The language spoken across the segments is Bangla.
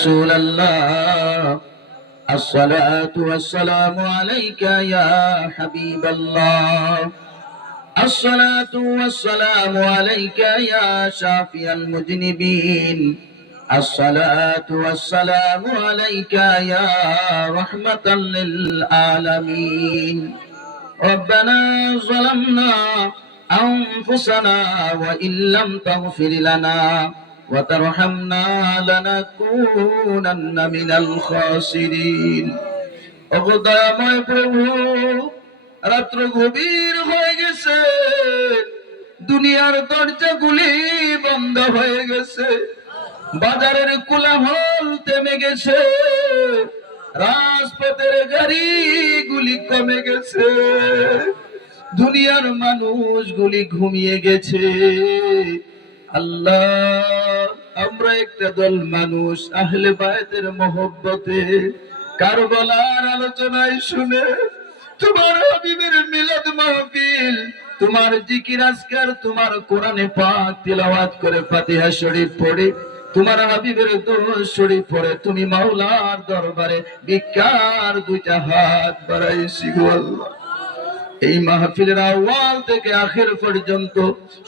رسول الله الصلاة والسلام عليك يا حبيب الله الصلاة والسلام عليك يا شافي المذنبين الصلاة والسلام عليك يا رحمة للعالمين ربنا ظلمنا أنفسنا وإن لم تغفر لنا وترحمنا لنكونن من الخاسرين অগদয়াময় প্রভু রাত্র গভীর হয়ে গেছে দুনিয়ার দরজাগুলি বন্ধ হয়ে গেছে বাজারের কোলাহল থেমে গেছে রাজপথের গাড়িগুলি কমে গেছে দুনিয়ার মানুষগুলি ঘুমিয়ে গেছে আল্লাহ আমরা একটা দল মানুষ আহলে বায়তের মহব্বতে কারবালার আলোচনায় শুনে তোমার হাবিবের মিলাদ মাহফিল তোমার জিকির আজকার তোমার কোরআনে পাক তিলাওয়াত করে ফাতিহা শরীফ পড়ে তোমার হাবিবের দরুদ শরীফ পড়ে তুমি মাওলার দরবারে ভিক্ষার দুইটা হাত বাড়াইছি গো আল্লাহ এই মাহফিলের আওয়াল থেকে আখির পর্যন্ত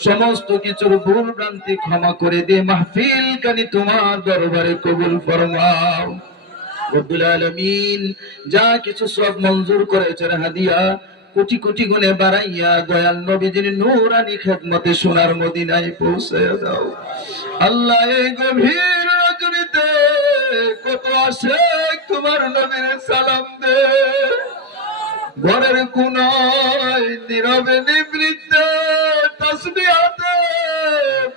সমস্ত কিছুর ভুল ভ্রান্তি ক্ষমা করে দিয়ে মাহফিল কানি তোমার দরবারে কবুল ফরমাও রব্বুল আলামিন যা কিছু সব মঞ্জুর করেছেন হাদিয়া কোটি কোটি গুণে বাড়াইয়া দয়াল নবীজির নূরানি খেদমতে সোনার মদিনায় পৌঁছায় দাও আল্লাহ এই গভীর রজনীতে কত আশিক তোমার নবীর সালাম দে ঘরের কোনায় নীরবে নিবৃত্তে তাসবিহাতে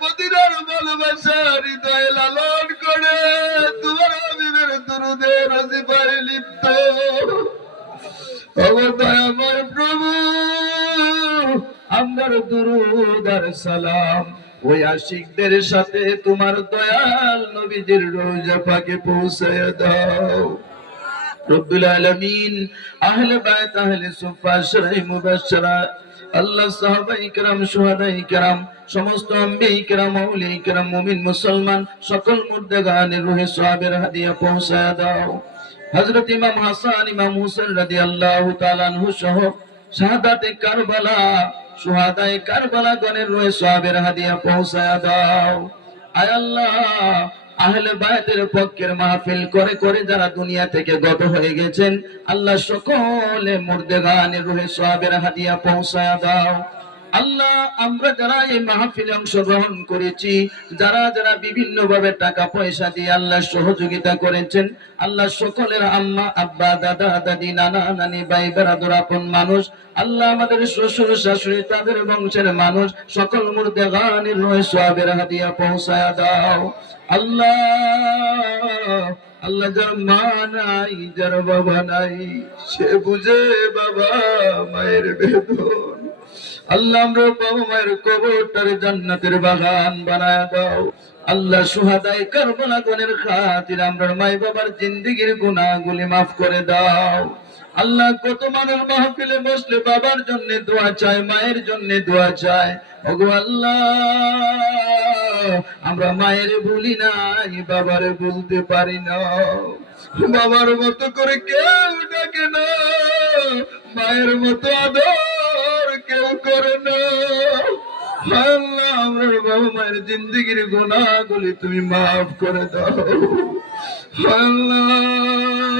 মদিনার ভালোবাসা হৃদয়ে লালন করে তোমার হাবিবের দরুদে রাজিফায় লিপ্ত অবদয়াময় প্রভু আমার দরুদ আর সালাম ওই আশিকদের সাথে তোমার দয়াল নবীজির রওজা পাকে পৌঁছায় দাও রব্বুল আলামিন আহলে বায়ত আহলে সুফা আশরায়ে মুবাশশারা আল্লাহ সাহাবায়ে কেরাম শুহাদায়ে কেরাম সমস্ত আম্বিয়ায়ে কেরাম আউলিয়ায়ে কেরাম মুমিন মুসলমান সকল মুর্দাগানের রূহে সাহাবের হাদিয়া পৌঁছায়া দাও হযরত ইমাম হাসান ইমাম হুসাইন রাদিয়াল্লাহু তাআলা আনহু সহ শাহাদাতে কারবালা শুহাদায়ে কারবালা গণের রূহে সাহাবের হাদিয়া পৌঁছায়া দাও আয় আল্লাহ আহলে বায়তের পক্ষের মাহফিল করে করে যারা দুনিয়া থেকে গত হয়ে গেছেন আল্লাহ সকলে মুর্দাগানের রূহে সাহাবের হাদিয়া পৌঁছায়া দাও আল্লাহ আমরা যারা এই মাহফিলে অংশগ্রহণ করেছি যারা যারা বিভিন্ন ভাবে টাকা পয়সা দিয়ে আল্লাহ সহযোগিতা করেছেন আল্লাহ সকলের আম্মা আব্বা দাদা দাদি নানা নানি ভাই বেরাদর আপন মানুষ আল্লাহ আমাদের শ্বশুর শাশুড়ি তাদের বংশের মানুষ সকল মুর্দাগানের রূহে সাহাবের হাদিয়া পৌঁছায়া দাও আল্লাহ আল্লাহ যার মা নাই যার বাবা নাই সে বুঝে বাবা মায়ের বেদন আল্লাহ আমরা বাবা মায়ের কবরটারে জান্নাতের বাগান বানায় দাও আল্লাহ শুহাদায়ে কারবালা গণের খাতির আমরা মাই বাবার জিন্দেগীর গুনাহগুলি maaf করে দাও আল্লাহ কত মানুষ মাহফিলে বসলে বাবার জন্য দোয়া চায় মায়ের জন্য দোয়া চায় ওগো আল্লাহ আমরা মায়ের ভুলি নাই বাবারে ভুলতে পারি না বাবার মতো করে কেউ ডাকে না মায়ের মতো আদর কেউ করে না আল্লাহ আমরা বাবা মায়ের জিন্দেগীর গুনাহগুলি তুমি maaf করে দাও আল্লাহ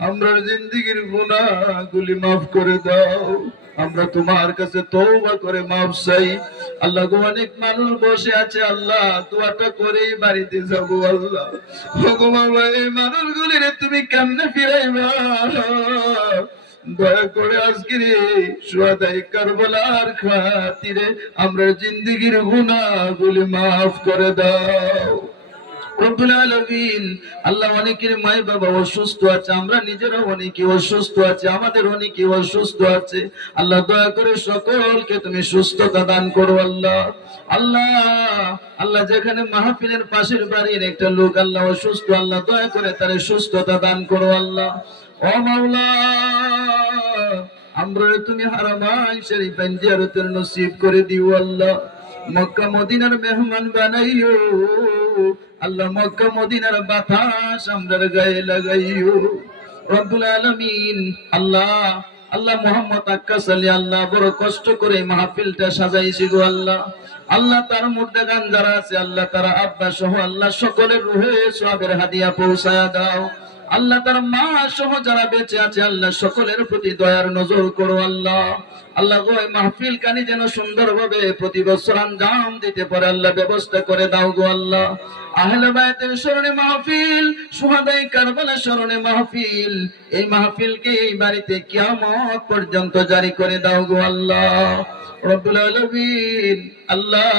আমরা জিন্দেগীর গুনাহগুলি maaf করে দাও আমরা তোমার কাছে তওবা করে maaf চাই আল্লাহ গো অনেক মানুষ বসে আছে আল্লাহ দোয়াটা করেই বাড়িতে যাব আল্লাহ ওগো বাবা এই মানুষগুলিরে তুমি কেমনে ফিরাইবা দয়া করে আজকের শুহাদায়ে কারবালার খাতিরে আমরা জিন্দেগীর গুনাহগুলি maaf করে দাও রব্বুল আলামিন আল্লাহ অনেকের মা বাবা অসুস্থ আছে আমরা নিজেরা অনেকে অসুস্থ আছে আমাদের অনেকে অসুস্থ আছে আল্লাহ দয়া করে সকলকে তুমি সুস্থতা দান করো আল্লাহ আল্লাহ আল্লাহ যেখানে মাহফিলের পাশের বাড়ির একটা লোক আল্লাহ অসুস্থ আল্লাহ দয়া করে তার সুস্থতা দান করো আল্লাহ ও মাওলা আমরা তুমি হারামাই শরীফ জিয়ারতের নসিব করে দিও আল্লাহ মক্কা মদিনার মেহমান বানাইও আল্লাহ মক্কা মদিনার বাতাস আমরার গায়ে লাগাইও রব্বুল আলামিন। আল্লাহ আল্লাহ মোহাম্মদ আক্কাস আলী আল্লাহ বড় কষ্ট করে মাহফিলটা সাজাইছি গো আল্লাহ। আল্লাহ তার মুর্দাগান যারা আছে আল্লাহ তারা আব্বা সহ আল্লাহ সকলের রুহে সওয়াবের হাদিয়া পৌঁছায়া দাও। আল্লাহ তার মা সহ যারা বেঁচে আছে আল্লাহ সকলের প্রতি দয়ার নজর করো আল্লাহ। আল্লাহ গো এই মাহফিল কানি যেন সুন্দরভাবে প্রতি বছর আঞ্জাম দিতে পারে আল্লাহ ব্যবস্থা করে দাও গো আল্লাহ। আহলে বায়তের স্মরণে মাহফিল, শুহাদায়ে কারবালা স্মরণে মাহফিল, এই মাহফিলকে এই বাড়িতে কিয়ামত পর্যন্ত জারি করে দাও গো আল্লাহ রব্বুল আলামিন। আল্লাহ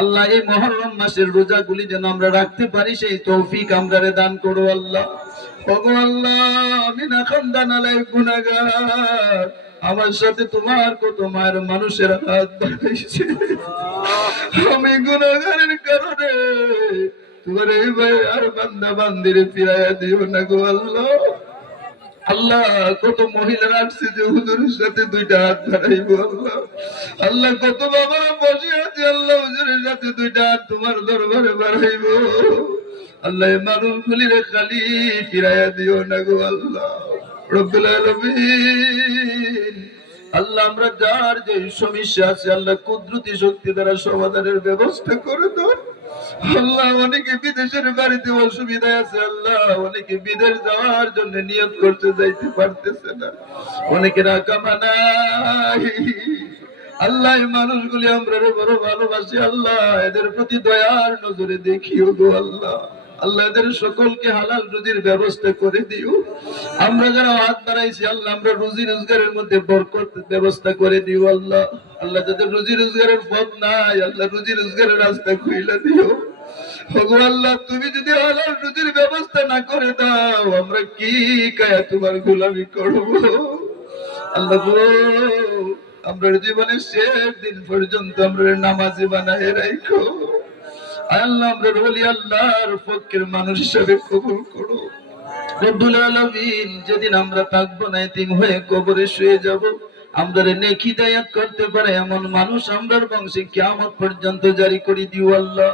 আল্লাহ এই মুহররম মাসের রোজাগুলি যেন আমরা রাখতে পারি সেই তৌফিক আমরারে দান করো আল্লাহ। ওগো আল্লাহ আমি না খানদান আলাই গুনাহগার, আমার সাথে তোমার কত মায়ের মানুষের হাত বাড়াইছে, আমি গুনাহগারের কারণে তোমার এই ভাই আর বান্দা বান্দিরে ফিরাইয়া দিও না গো আল্লাহ। আল্লাহ কত মহিলারা আসছে যে হুজুরের সাথে দুইটা হাত বাড়াইবো আল্লাহ। আল্লাহ কত বাবারা বসে আছে আল্লাহ হুজুরের সাথে দুইটা হাত তোমার দরবারে বাড়াইবো আল্লাহ। এই মানুষগুলিরে খালি ফিরাইয়া দিও না গো আল্লাহ রব্বুল আলামিন। আল্লাহ আমরা যার যে সমস্যা আছে আল্লাহ কুদরতি শক্তি দ্বারা সমাধানের ব্যবস্থা করে দাও আল্লাহ। অনেকে বিদেশের বাড়িতে অসুবিধা আছে আল্লাহ, অনেকে বিদেশ যাওয়ার জন্য নিয়ত করতে যাইতে পারতেছে না, অনেকের আকামা নাই আল্লাহ। এই মানুষগুলি আমরা বড় ভালোবাসি আল্লাহ, এদের প্রতি দয়ার নজরে দেখিও গো আল্লাহ। আল্লাহ এদের সকলকে হালাল রুজির ব্যবস্থা করে দিও। আমরা যারা হাত বাড়াইছি আল্লাহ আমরা রুজি রোজগারের মধ্যে বরকত ব্যবস্থা করে দিও আল্লাহ। আল্লাহ যাদের রুজি রোজগারের পথ নাই আল্লাহ রুজি রোজগারের রাস্তা খুইলা দিও। ওগো আল্লাহ তুমি যদি হালাল রুজির ব্যবস্থা না করে দাও আমরা কি কায়া তোমার গোলামি করব আল্লাহ গো। আমরা জীবনের শেষ দিন পর্যন্ত আমরা নামাজি বানায় রাখো আল্লাহ। আমরা বলি আল্লাহর পক্ষের মানুষ হিসেবে কবুল করো রব্বুল আলামিন। যেদিন আমরা থাকবো না এতিম হয়ে কবরে শুয়ে যাব, আমরা নেকি দায়াত করতে পারে এমন মানুষ আমরার বংশে কিয়ামত পর্যন্ত জারি করে দিও আল্লাহ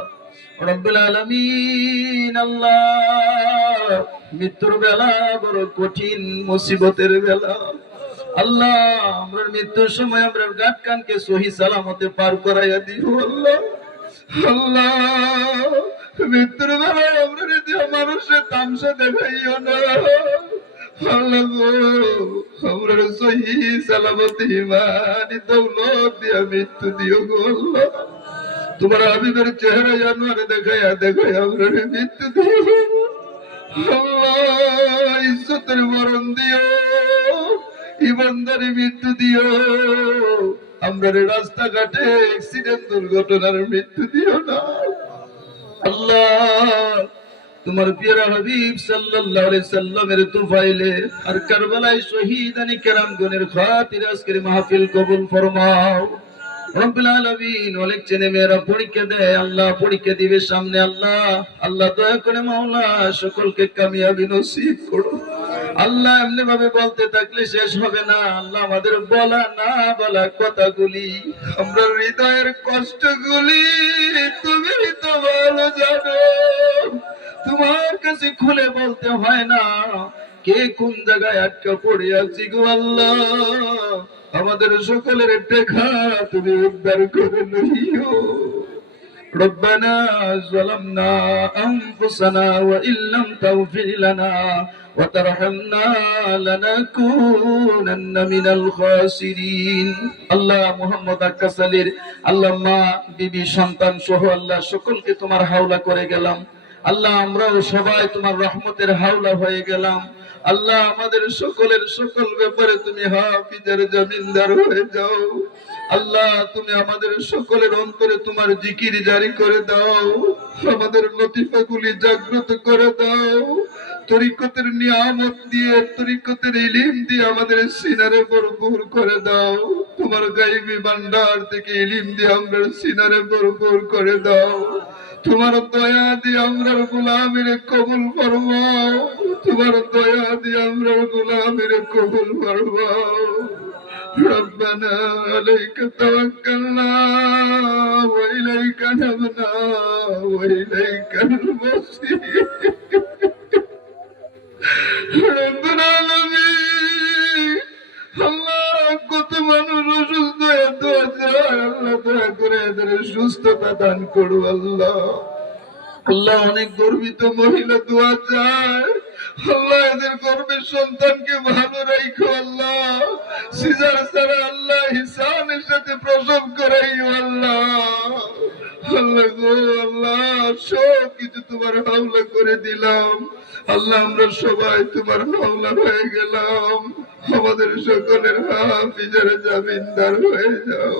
রব্বুল আলামিন। আল্লাহ মৃত্যুর বেলা বড় কঠিন মুসিবতের বেলা আল্লাহ, আমরা মৃত্যুর সময় আমরা গাট কানকে সহি সালামতে পার করাইয়া দিও আল্লাহ। আল্লাহ মৃত্যুর বেলায় আমরা মানুষের তামসা দেখাইও না আল্লাহ গো। আমরা সহি সালামতে ইমানি দৌলত দিয়া মৃত্যু দিও গো আল্লাহ। তোমার হাবিবের চেহারা জানোয়ারে দেখাইয়া দেখাইয়া আমরা মৃত্যু দিও আল্লাহ। ইজ্জতের মরণ দিও, ইমানদারি মৃত্যু দিও। আমরা রাস্তাঘাটে অ্যাক্সিডেন্ট দুর্ঘটনার মৃত্যু দিও না আল্লাহ। তোমার প্রিয় হাবিব সাল্লাল্লাহু আলাইহি সাল্লামের তুফাইলে আর কারবালায় শহীদানি কেরামগণের খাতিরে আজকের মাহফিল কবুল ফরমাও রব্বুল আলামিন। অনেক ছেলে মেয়েরা পরীক্ষা দেয় আল্লাহ, পরীক্ষা দিবে সামনে আল্লাহ। আল্লাহ দয়া করে মাওলা সকলকে কামিয়াবি নসিব করো আল্লাহ। এমনি ভাবে বলতে থাকলে শেষ হবে না আল্লাহ। আমাদের বলা না বলা কথাগুলি, আমরা হৃদয়ের কষ্টগুলি তুমি তো ভালো জানো, তোমার কাছে খুলে বলতে হয় না কে কোন জায়গায় আটকা পড়ে আছি গো আল্লাহ। আমাদের সকলের দেখা তুমি উদ্ধার করে লইও। ربنا ظلمنا أنفسنا وإن لم تغفر لنا وترحمنا لنكونن من الخاسرين আল্লাহ মুহাম্মদ আক্কাস আলীর আল্লাহ মা বিবি সন্তান সহ আল্লাহ সকলকে তোমার হাওলা করে গেলাম আল্লাহ। আমরাও সবাই তোমার রহমতের হাওলা হয়ে গেলাম আল্লাহ। আমাদের সকলের সকল ব্যাপারে তুমি হাফিজের জমিনদার হয়ে যাও আল্লাহ। তুমি আমাদের সকলের অন্তরে তোমার জিকির জারি করে দাও, আমাদের লতিফাগুলি জাগ্রত করে দাও। তরিকতের নিয়ামত দিয়ে, তরিকতের ইলম দিয়ে আমাদের সিনারে ভরপুর করে দাও। তোমার গায়বী ভান্ডার থেকে ইলম দিয়ে আমরা সিনারে ভরপুর করে দাও। তোমার দয়া দিয়ে আমরা গোলামের কবুল ফরমাও, তোমার দয়া দিয়ে আমরা গোলামের কবুল ফরমাও ربنا عليك توكلنا وإليك نبنا وإليك المصير رب العالمين আল্লাহ কত মানুষ অসুস্থ এত আছে আল্লাহ দয়া করে এদের সুস্থতা দান করো আল্লাহ আল্লাহ অনেক গর্বিত মহিলা দোয়া চায় আল্লাহ এদের গর্বের সন্তানকে ভালো রাখো আল্লাহ সিজার ছাড়া আল্লাহ হিসানের সাথে প্রসব করাইও আল্লাহ আল্লাহ গো আল্লাহ সব কিছু তোমার হাওলা করে দিলাম আল্লাহ আমরা সবাই তোমার হাওলা হয়ে গেলাম আমাদের সকলের হাফিজের জামিনদার হয়ে যাও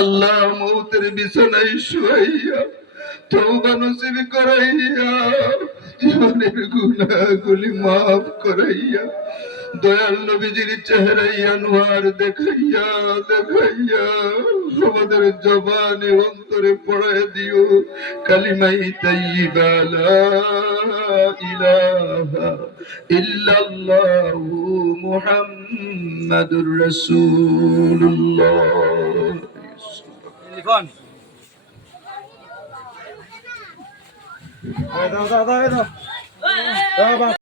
আল্লাহ মৌতের বিছানায় শুয়াইয়া তওবা নসিব করাইয়া জীবনের গুনাহগুলি মাফ করাইয়া দয়াল নবীজির চেহারায় আনোয়ার দেখাইয়া দেখাইয়া আমাদের জবানে অন্তরে পড়ায় দিও কালিমাই তাইয়্যিবা লা ইলাহা ইল্লাল্লাহু মুহাম্মাদুর রাসূলুল্লাহ দাও